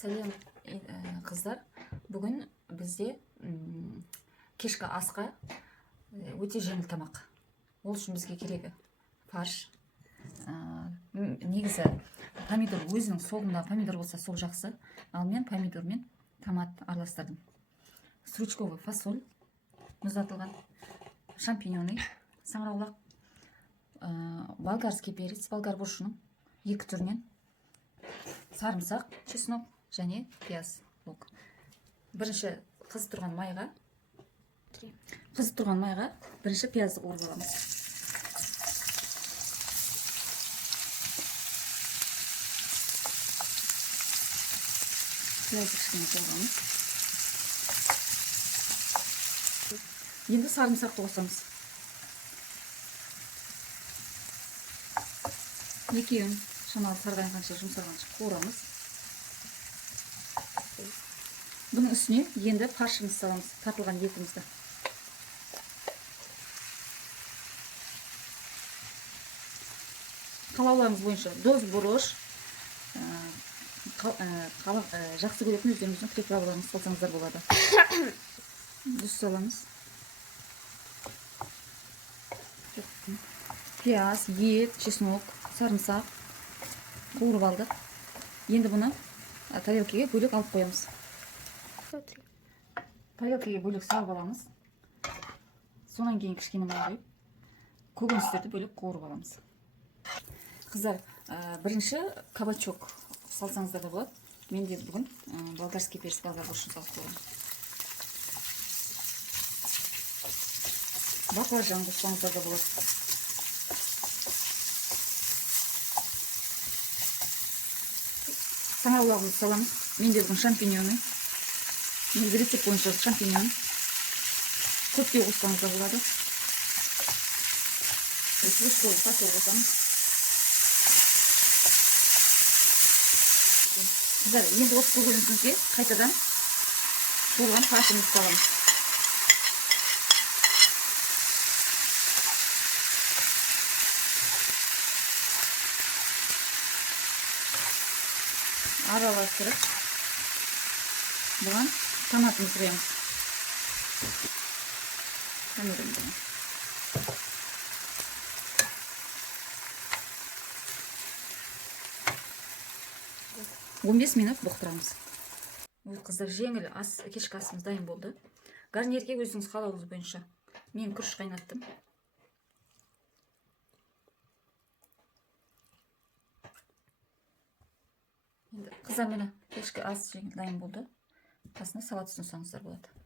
Сәлем қыздар, бүгін бізде кешкі асқа өте жеңіл тамақ. Ол үшін бізге керегі фарш. Негізі помидор өзінің соғында помидор болса сол жақсы, ал мен помидор мен томат араластырдым. Стручковый фасоль, мұздатылған, шампиньоны, саңырауқұлақ, болгарский перец, болгар бұрышының 2 түрінен, сарымсақ, чеснок және пияз, лук. Бірінші қызып тұрған майға бірінші пиязды қуырып аламыз. Пиязды кішкене қуырамыз. Енді сарымсақты қосамыз. 2 шамалы сарғайғанша, жұмсарғанша қуырамыз. Бұның үстіне енді фаршымызды саламыз, тартылған етімізді. Қалауларыңыз бойынша доз бұрыш, жақсы көретін өздеріңіздің приправаларыңыз салсаңыздар болады. Дұрыс саламыз. Пияз, ет, чеснок, сарымсақ қуырып алдық. Енді бұны тарелкеге бөлек алып қоямыз. Тарелкеге бөлек салып аламыз. Сонан кейін кішкене май құйып, көкөністерді бөлек қуырып аламыз. Қыздар, бірінші кабачок салсаңыздар да болады. Менде бүгін болгарский перец, болгар бұрышын салып қойдым. Баклажан қоссаңыздар да болады. Саңырауқұлағымызды саламыз. Менде бүгін шампиньоны. Негізі рецепт бойынша шампиньон. Көптеу қоссаңыз да болады. Стручковый фасоль қосамыз. Қыздар, енді осы көкөнісімізге қайтадан қуырған фаршымызды саламыз. Араластырып, бұған томатымызды құямыз. Помидорымызды. 15 минут бұқтырамыз. Қыздар, жеңіл кешкі асымыз дайын болды. Гарнирге өзіңіз қалауыңыз бойынша мен күріш қайнаттым. Қыздар, мені кешкі ас жеңіл дайын болды. Қасына салат ұсынсаңыздар болады.